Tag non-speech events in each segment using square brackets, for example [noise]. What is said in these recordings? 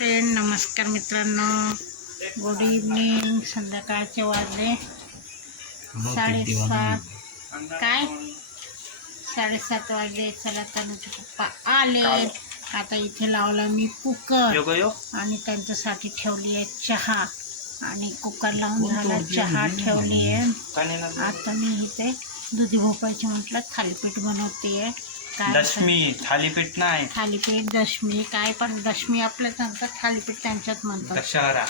Friend नमस्कार मित्रांनो. Good evening संध्याकाळचे वाजले. साडेसात. काय? साडेसात वाजले. चला तनुचे पप्पा आले. आता इथे लावला मी कुकर. आणि त्यांच्यासाठी ठेवली आहे चहा. आणि कुकर लावून झाला चहा ठेवली आहे. आता मी इथे दुधी भोपळ्याची म्हटलं थालीपीठ बनवते. काय दशमी थालीपीठ नाही. थालीपीठ दशमी काय पण दशमी आपल्याच म्हणतात थालीपीठ त्यांच्यात म्हणतात. दशहरा.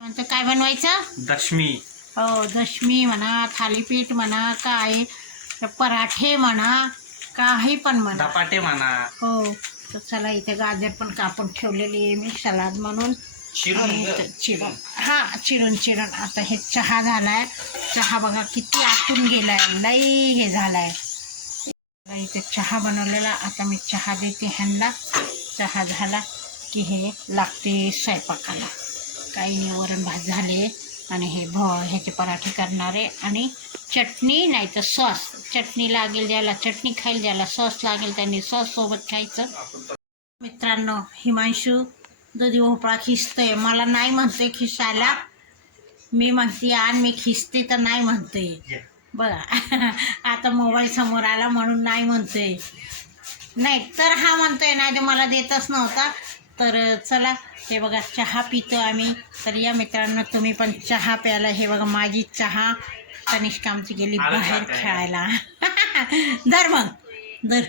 म्हणतं काय बनवायचं? दशमी. हो दशमी म्हणा थालीपीठ म्हणा काय पराठे म्हणा काही पण म्हणा. धपाटे म्हणा. हो तर चला इथे गाजर पण कापून ठेवलेली आहे मी सलाद म्हणून. शिरून आणि इथं चिरून. हा चिरून चिरून. आता हे चहा झालाय. चहा बघा किती आटून गेलाय. लई हे झालाय. इथे चहा बनवलेला. आता मी चहा देते ह्यांना. चहा झाला की हे लागते स्वयंपाकाला. काही नाही वरण भात झाले आणि हे भ ह्याचे पराठे करणारे आणि चटणी नाही तर सॉस. चटणी लागेल ज्याला चटणी खाईल ज्याला सॉस लागेल त्यांनी सॉस सोबत खायचं. मित्रांनो हिमांशू दुधी भोपळा खिसतोय. मला नाही म्हणते खिसायला. मी म्हणते आणि मी खिसते तर नाही म्हणते बघा. [laughs] आता मोबाईल समोर आला म्हणून नाही म्हणतोय. नाही तर हा म्हणतोय नाही तर मला देतच नव्हता. तर चला हे बघा चहा पितो आम्ही. तर या मित्रांनो तुम्ही पण चहा प्यायला हे बघा माझी चहा तनिष्का आमची गेली बाहेर. खेळायला. [laughs] धर मग धर.